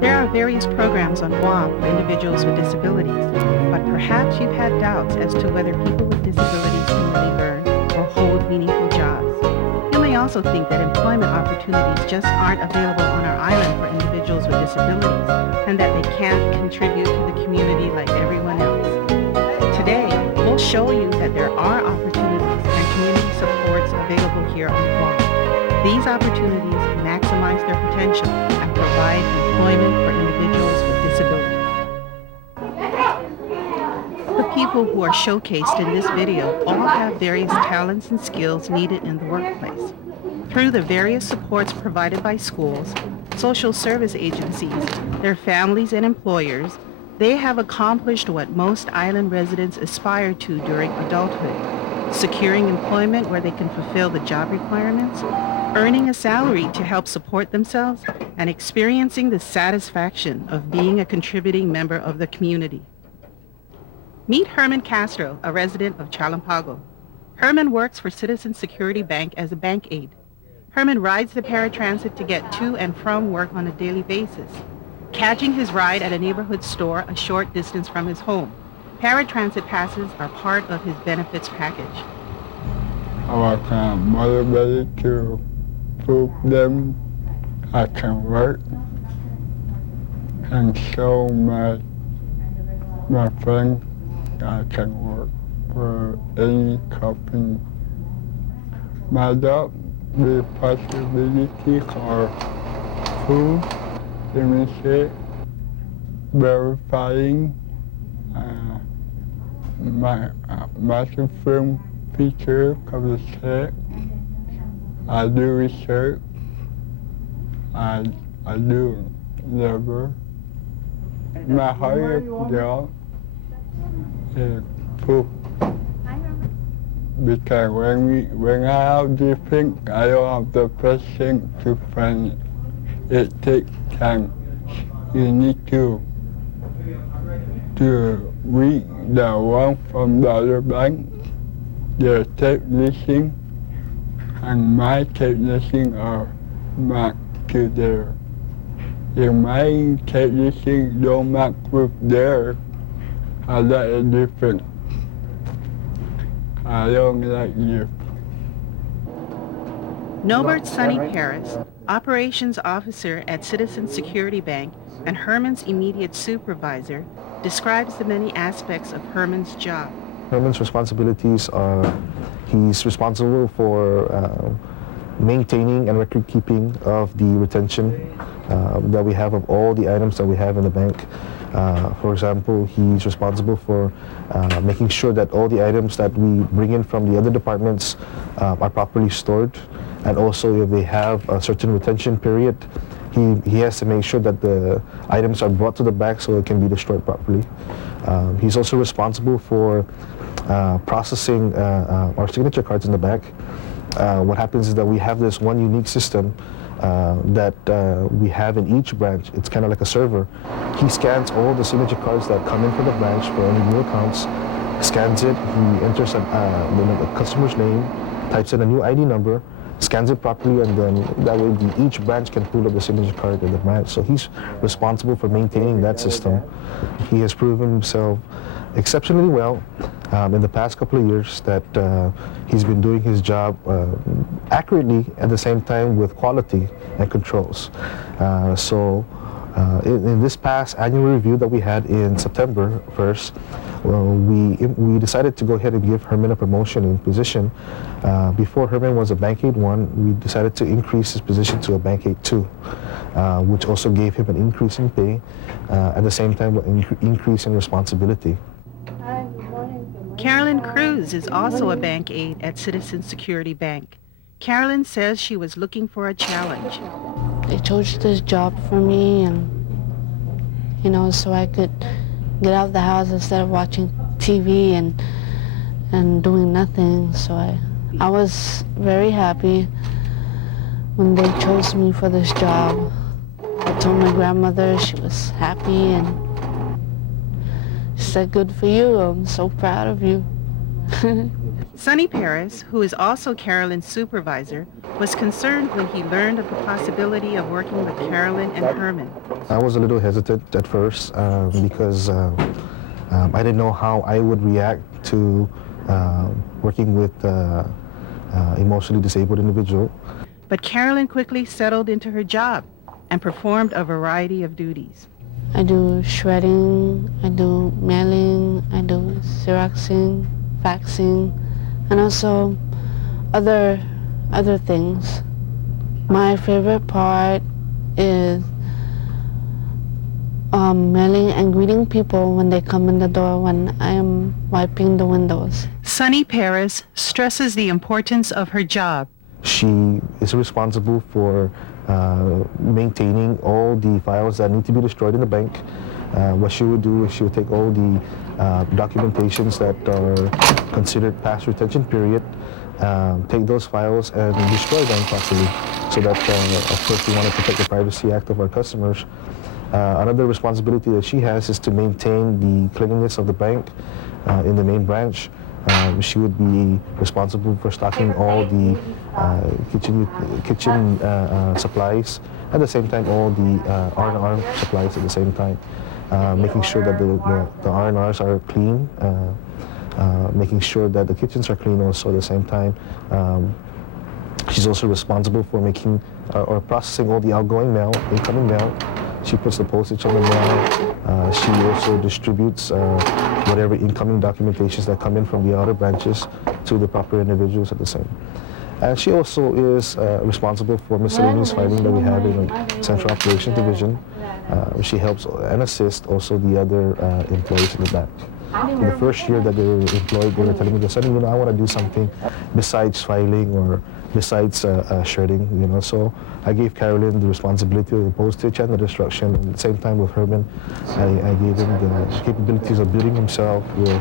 There are various programs on Guam for individuals with disabilities, but perhaps you've had doubts as to whether people with disabilities can really earn or hold meaningful jobs. You may also think that employment opportunities just aren't available on our island for individuals with disabilities and that they can't contribute to the community like everyone else. Today, we'll show you that there are opportunities and community supports available here on Guam. These opportunities maximize their potential and provide employment for individuals with disabilities. The people who are showcased in this video all have various talents and skills needed in the workplace. Through the various supports provided by schools, social service agencies, their families and employers, they have accomplished what most island residents aspire to during adulthood: securing employment where they can fulfill the job requirements, earning a salary to help support themselves, and experiencing the satisfaction of being a contributing member of the community. Meet Herman Castro, a resident of Chalampago. Herman works for Citizen Security Bank as a bank aide. Herman rides the paratransit to get to and from work on a daily basis, catching his ride at a neighborhood store a short distance from his home. Paratransit passes are part of his benefits package. I was motivated to prove them I can work and show my friends I can work for any company. My job with possibility for food, verifying my film feature of the set. I do research. I do labor. My higher job is food. Because when I have this thing, I don't have the person to find it. It takes time. You need to read the one from the other bank, their technician, and my technician are matched to their. If my technician don't match with theirs, that is different. I don't like you. Norbert Sonny Paris, operations officer at Citizen Security Bank and Herman's immediate supervisor, describes the many aspects of Herman's job. Herman's responsibilities are, he's responsible for maintaining and record keeping of the retention that we have of all the items that we have in the bank. For example, he's responsible for making sure that all the items that we bring in from the other departments are properly stored, and also if they have a certain retention period, he has to make sure that the items are brought to the bank so it can be destroyed properly. He's also responsible for processing our signature cards in the bank. What happens is that we have this one unique system that we have in each branch. It's kind of like a server. He scans all the signature cards that come in from the branch for any new accounts, scans it, he enters a customer's name, types in a new ID number, scans it properly, and then that way each branch can pull up the signature card in the branch. So he's responsible for maintaining that system. He has proven himself exceptionally well in the past couple of years that he's been doing his job accurately, at the same time with quality and controls. In this past annual review that we had in September 1st, we decided to go ahead and give Herman a promotion in position. Before Herman was a Bank Aid 1, we decided to increase his position to a Bank Aid 2, which also gave him an increase in pay, at the same time an increase in responsibility. Carolyn Cruz is also a bank aide at Citizen Security Bank. Carolyn says she was looking for a challenge. They chose this job for me, and so I could get out of the house instead of watching TV and doing nothing. So I was very happy when they chose me for this job. I told my grandmother, she was happy, and she said, good for you. I'm so proud of you. Sonny Paris, who is also Carolyn's supervisor, was concerned when he learned of the possibility of working with Carolyn and Herman. I was a little hesitant at first because I didn't know how I would react to working with emotionally disabled individual. But Carolyn quickly settled into her job and performed a variety of duties. I do shredding, I do mailing, I do Xeroxing, faxing, and also other things. My favorite part is mailing and greeting people when they come in the door when I am wiping the windows. Sonny Paris stresses the importance of her job. She is responsible for maintaining all the files that need to be destroyed in the bank. What she would do is she would take all the documentations that are considered past retention period, take those files and destroy them properly so that, of course, we want to protect the Privacy Act of our customers. Another responsibility that she has is to maintain the cleanliness of the bank in the main branch. She would be responsible for stocking all the kitchen supplies, at the same time all the R&R supplies at the same time, making sure that the R&Rs are clean, making sure that the kitchens are clean also at the same time. She's also responsible for making or processing all the outgoing mail, incoming mail. She puts the postage on the mail. She also distributes whatever incoming documentations that come in from the other branches to the proper individuals at the same. And she also is responsible for miscellaneous filing that we have in the Central Operations Division. She helps and assists also the other employees in the bank. In the first year that they were employed, they were telling me, "Sonny, I want to do something besides filing or besides shredding, So I gave Carolyn the responsibility of the postage and the destruction. At the same time with Herman, I gave him the capabilities of building himself with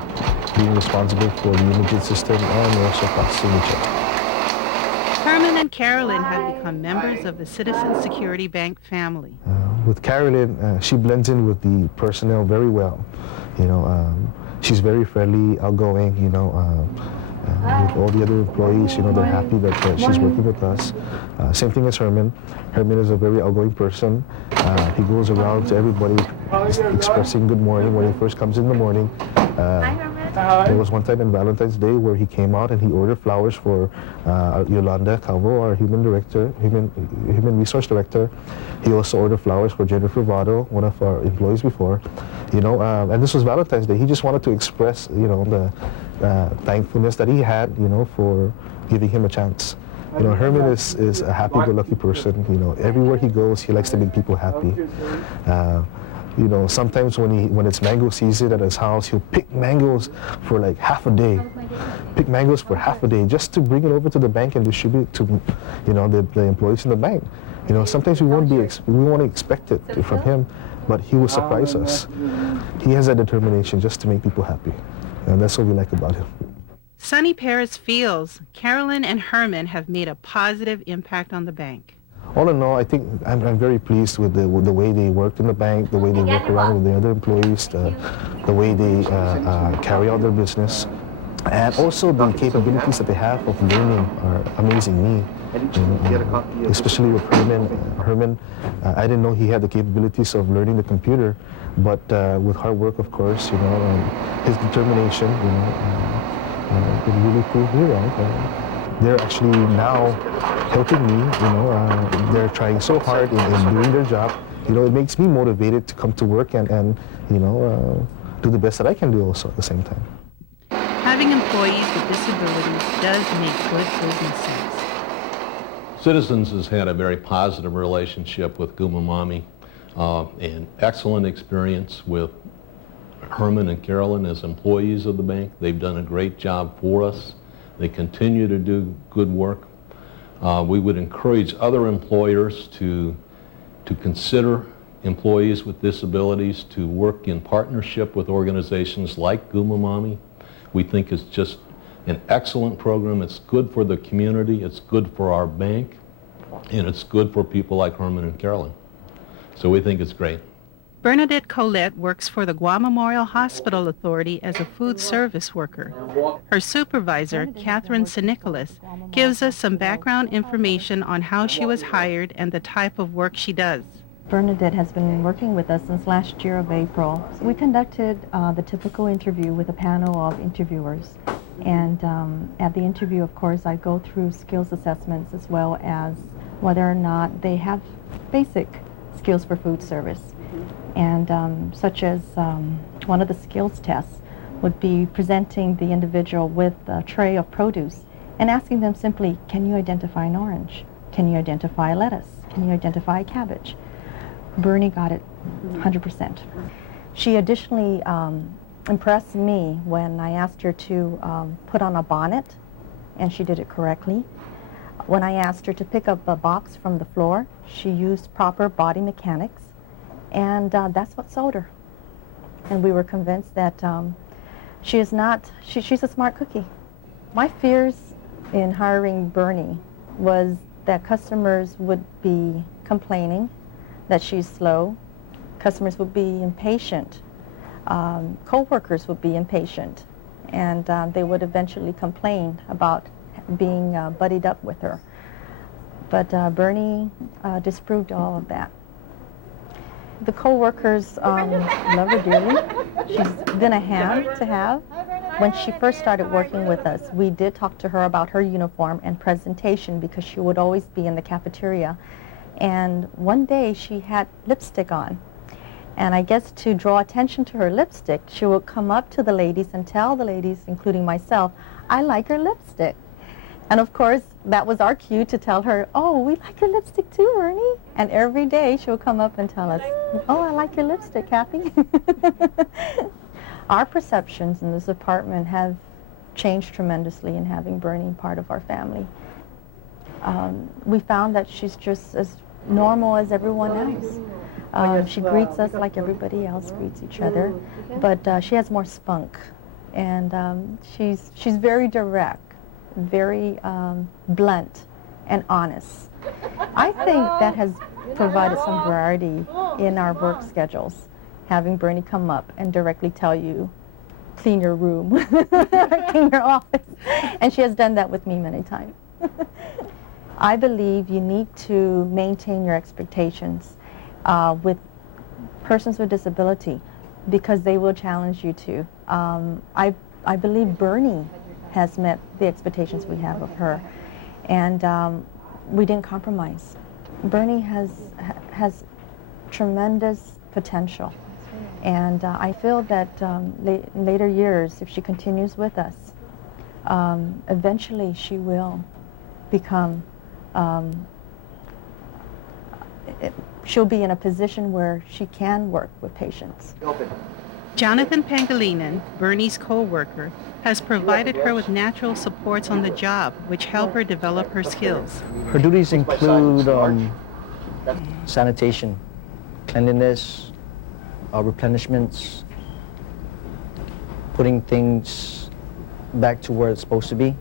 being responsible for the imaging system and also processing the check. Herman and Carolyn have become members of the Citizen Security Bank family. With Carolyn, she blends in with the personnel very well. She's very friendly, outgoing, with all the other employees, they're happy that she's working with us. Same thing as Herman. Herman is a very outgoing person. He goes around to everybody expressing good morning when he first comes in the morning. There was one time in Valentine's Day where he came out and he ordered flowers for Yolanda Calvo, our human resource director. He also ordered flowers for Jennifer Vado, one of our employees before. And this was Valentine's Day. He just wanted to express, the thankfulness that he had, for giving him a chance. Herman is a happy-go-lucky person. Everywhere he goes, he likes to make people happy. Sometimes when it's mango season at his house, he'll pick mangoes for like half a day. Pick mangoes for half a day just to bring it over to the bank and distribute to, the employees in the bank. Sometimes we won't expect it from him, but he will surprise us. He has that determination just to make people happy, and that's what we like about him. Sonny Paris feels Carolyn and Herman have made a positive impact on the bank. All in all, I think I'm very pleased with the way they worked in the bank, the way they work around with the other employees, the way they carry out their business, and also the capabilities that they have of learning are amazing me. Especially with Herman. Herman, I didn't know he had the capabilities of learning the computer, but with hard work, of course, his determination, it really proved me wrong. They're actually now helping me, they're trying so hard in doing their job. It makes me motivated to come to work and do the best that I can do also at the same time. Having employees with disabilities does make good business sense. Citizens has had a very positive relationship with Gumamami, and excellent experience with Herman and Carolyn as employees of the bank. They've done a great job for us. They continue to do good work. We would encourage other employers to consider employees with disabilities to work in partnership with organizations like Gumamami. We think it's just an excellent program. It's good for the community, it's good for our bank, and it's good for people like Herman and Carolyn. So we think it's great. Bernadette Colette works for the Guam Memorial Hospital Authority as a food service worker. Her supervisor, Catherine Sinicolas, gives us some background information on how she was hired and the type of work she does. Bernadette has been working with us since last year of April. So we conducted the typical interview with a panel of interviewers. And at the interview, of course, I go through skills assessments as well as whether or not they have basic skills for food service. And such as one of the skills tests would be presenting the individual with a tray of produce and asking them simply, can you identify an orange? Can you identify a lettuce? Can you identify a cabbage? Bernie got it 100%. She additionally impressed me when I asked her to put on a bonnet, and she did it correctly. When I asked her to pick up a box from the floor, she used proper body mechanics, and that's what sold her. And we were convinced that she's a smart cookie. My fears in hiring Bernie was that customers would be complaining that she's slow, customers would be impatient, co-workers would be impatient, and they would eventually complain about being buddied up with her. But Bernie disproved all of that. The co-workers love her dearly. She's been a hand to have. When she first started working with us, we did talk to her about her uniform and presentation because she would always be in the cafeteria. And one day she had lipstick on. And I guess to draw attention to her lipstick, she would come up to the ladies and tell the ladies, including myself, I like your lipstick. And of course, that was our cue to tell her, oh, we like your lipstick too, Ernie. And every day she would come up and tell us, oh, I like your lipstick, Kathy. Our perceptions in this department have changed tremendously in having Bernie part of our family. We found that she's just as normal as everyone else. She greets us like everybody else greets each other, but she has more spunk, and she's very direct, very blunt, and honest. I think that has provided some variety in our work schedules, having Bernie come up and directly tell you, clean your room, clean your office, and she has done that with me many times. I believe you need to maintain your expectations with persons with disability because they will challenge you too. I believe Bernie has met the expectations we have of her, and we didn't compromise. Bernie has tremendous potential, and I feel that in later years, if she continues with us, eventually she will become she'll be in a position where she can work with patients. Jonathan Pangilinan, Bernie's co-worker, has provided her with natural supports on the job, which help her develop her skills. Her duties include sanitation, cleanliness, replenishments, putting things back to where it's supposed to be,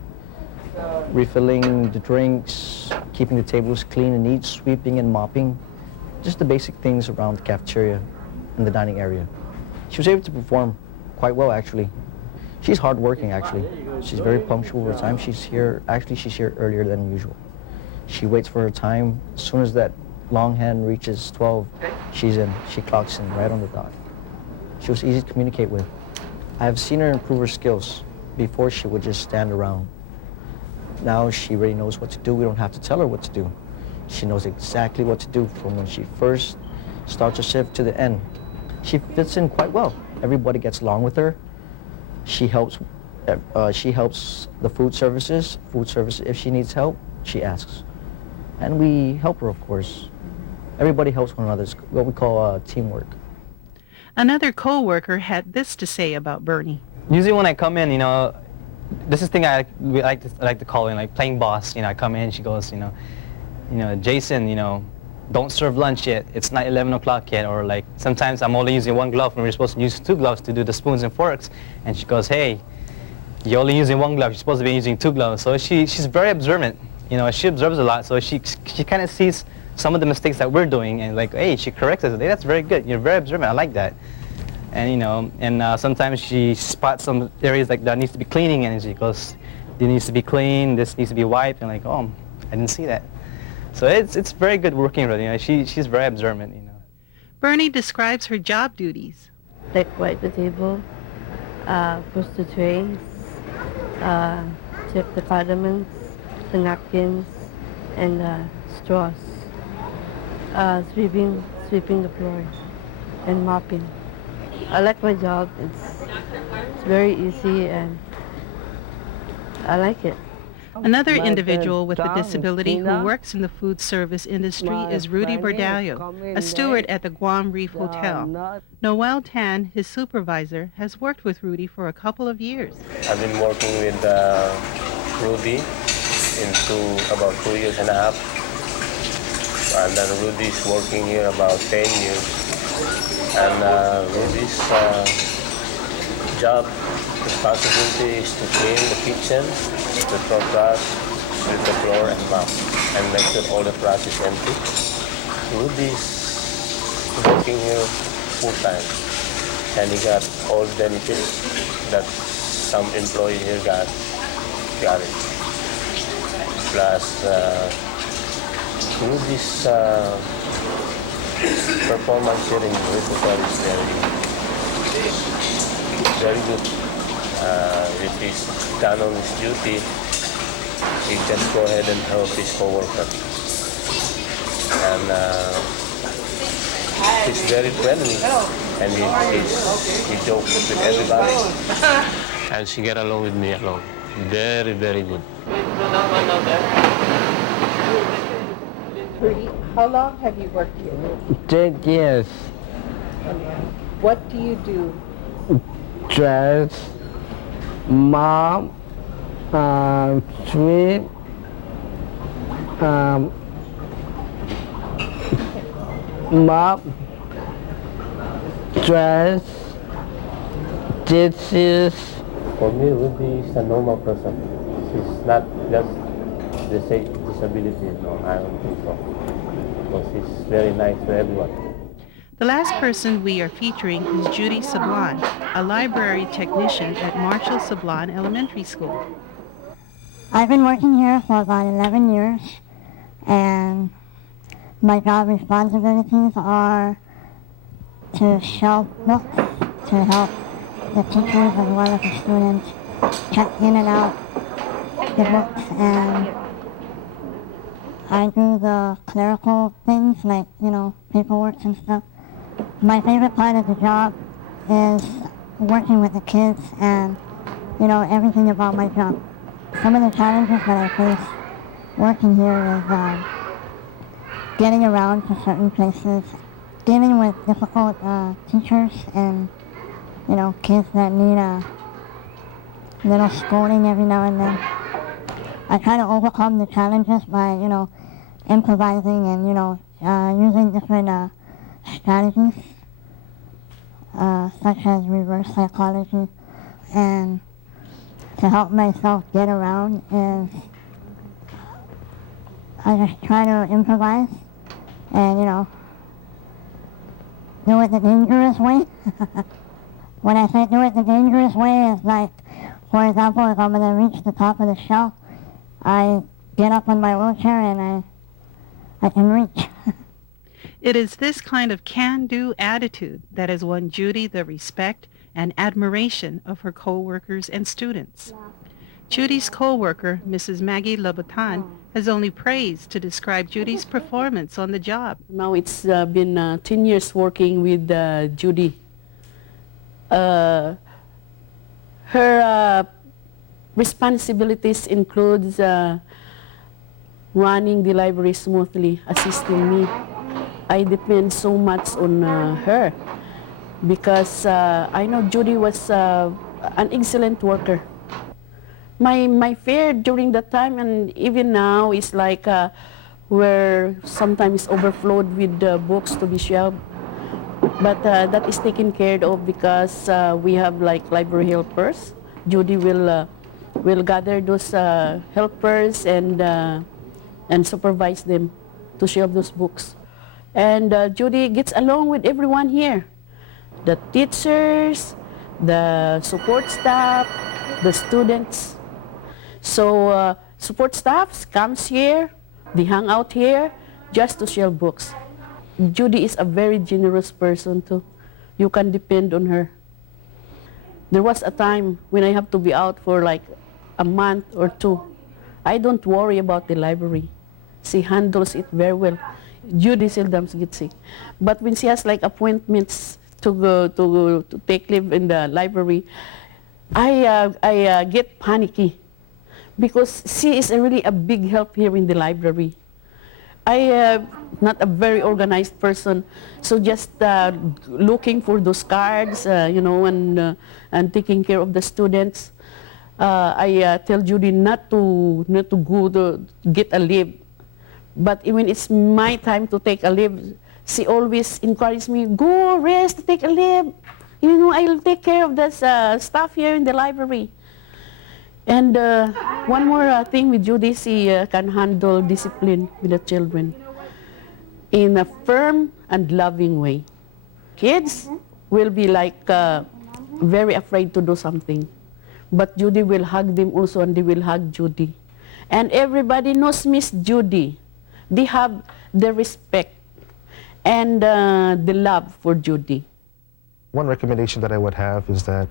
refilling the drinks, keeping the tables clean and neat, sweeping and mopping, just the basic things around the cafeteria and the dining area. She was able to perform quite well, actually. She's hardworking, actually. She's very punctual with her time. She's here earlier than usual. She waits for her time. As soon as that long hand reaches 12, she's in. She clocks in right on the dot. She was easy to communicate with. I have seen her improve her skills. Before, she would just stand around. Now she already knows what to do. We don't have to tell her what to do. She knows exactly what to do from when she first starts her shift to the end. She fits in quite well. Everybody gets along with her. She helps the food services. If she needs help, she asks. And we help her, of course. Everybody helps one another. It's what we call teamwork. Another co-worker had this to say about Bernie. Usually when I come in, this is the thing I like to call in, like playing boss. I come in, she goes, Jason, don't serve lunch yet. It's not 11 o'clock yet. Or like sometimes I'm only using one glove when we're supposed to use 2 gloves to do the spoons and forks. And she goes, hey, you're only using 1 glove. You're supposed to be using 2 gloves. So she's very observant. She observes a lot. So she kind of sees some of the mistakes that we're doing, and like, hey, she corrects us. Hey, that's very good. You're very observant. I like that. And you know, and sometimes she spots some areas like that needs to be cleaning, and she goes, "This needs to be clean. This needs to be wiped." And like, oh, I didn't see that. So it's very good working with her. You know, she's very observant. You know. Bernie describes her job duties. Like wipe the table, push the trays, check the condiments, the napkins, and straws. Sweeping the floor, and mopping. I like my job. It's very easy, and I like it. Another individual with a disability who works in the food service industry is Rudy Bordallo, a steward at the Guam Reef Hotel. Noel Tan, his supervisor, has worked with Rudy for a couple of years. I've been working with Rudy about 2 years and a half. And then Rudy's working here about 10 years. And Rudy's job responsibility is to clean the kitchen, to throw trash, sweep the floor and mop, and make sure all the trash is empty. Rudy's working here full time, and he got all benefits that some employee here got it. Plus, Rudy's performance here in the hospital is very good. If he's done on his duty, he just go ahead and help his coworker. And he's very friendly, and he jokes with everybody. And she get along with me along. Very, very good. How long have you worked here? 10 years. What do you do? Dress, mop, sweep, mop, dress, dishes. For me, Ruby is a normal person. She's not just disability. No, I don't think so. Because she's very nice to everyone. The last person we are featuring is Judy Sablan, a library technician at Marshall Sablan Elementary School. I've been working here for about 11 years, and my job responsibilities are to shelf books, to help the teachers as well as the students check in and out the books, and I do the clerical things like, paperwork and stuff. My favorite part of the job is working with the kids and, everything about my job. Some of the challenges that I face working here is getting around to certain places, dealing with difficult teachers and, kids that need a little scolding every now and then. I try to overcome the challenges by, improvising and, using different strategies, such as reverse psychology, and to help myself get around is I just try to improvise and, do it the dangerous way. When I say do it the dangerous way, it's like, for example, if I'm going to reach the top of the shelf, I get up on my wheelchair and I can reach. It is this kind of can-do attitude that has won Judy the respect and admiration of her co-workers and students. Judy's co-worker, Mrs. Maggie Labutan, has only praise to describe Judy's performance on the job. Now it's been 10 years working with Judy. Her responsibilities includes running the library smoothly, assisting me. I depend so much on her because I know Judy was an excellent worker. My fear during that time and even now is like we're sometimes overflowed with books to be shelved. But that is taken care of because we have like library helpers. Judy will gather those helpers and supervise them to shelve those books. And Judy gets along with everyone here. The teachers, the support staff, the students. So support staff comes here, they hang out here just to shelve books. Judy is a very generous person too. You can depend on her. There was a time when I have to be out for like a month or two. I don't worry about the library. She handles it very well. Judy seldom gets sick. But when she has like appointments to go to take leave in the library, I get panicky because she is really a big help here in the library. I not a very organized person, so just looking for those cards, you know, and taking care of the students. I tell Judy not to go to get a leave, but when it's my time to take a leave, she always encourages me, go rest, take a leave. You know, I'll take care of the staff here in the library. And one more thing with Judy, she can handle discipline with the children in a firm and loving way. Kids will be like very afraid to do something, but Judy will hug them also, and they will hug Judy. And everybody knows Miss Judy. They have the respect and the love for Judy. One recommendation that I would have is that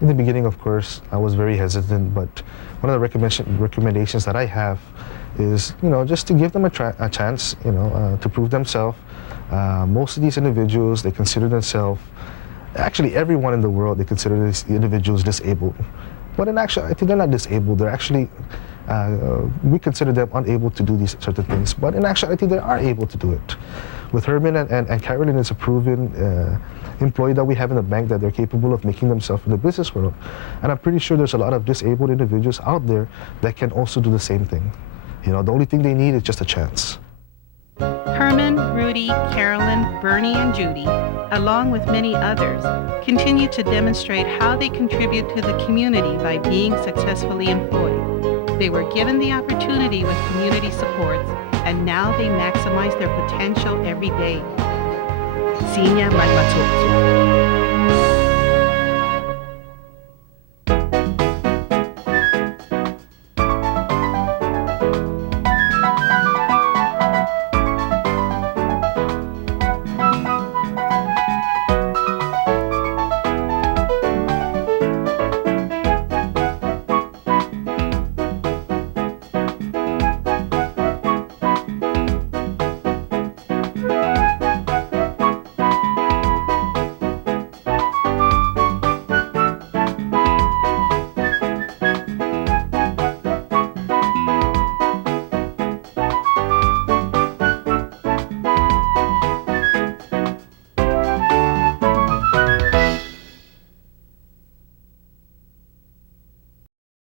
in the beginning, of course, I was very hesitant, but one of the recommendations that I have is, you know, just to give them a chance, you know, to prove themselves. Most of these individuals, they consider themselves, actually everyone in the world, they consider these individuals disabled. But in actuality, they're not disabled. They're actually, we consider them unable to do these certain things, but in actuality, they are able to do it. With Herman and Carolyn, is a proven employee that we have in the bank that they're capable of making themselves in the business world. And I'm pretty sure there's a lot of disabled individuals out there that can also do the same thing. You know, the only thing they need is just a chance. Herman, Rudy, Carolyn, Bernie, and Judy, along with many others, continue to demonstrate how they contribute to the community by being successfully employed. They were given the opportunity with community supports, and now they maximize their potential every day. Siña Ham Manmacho'cho.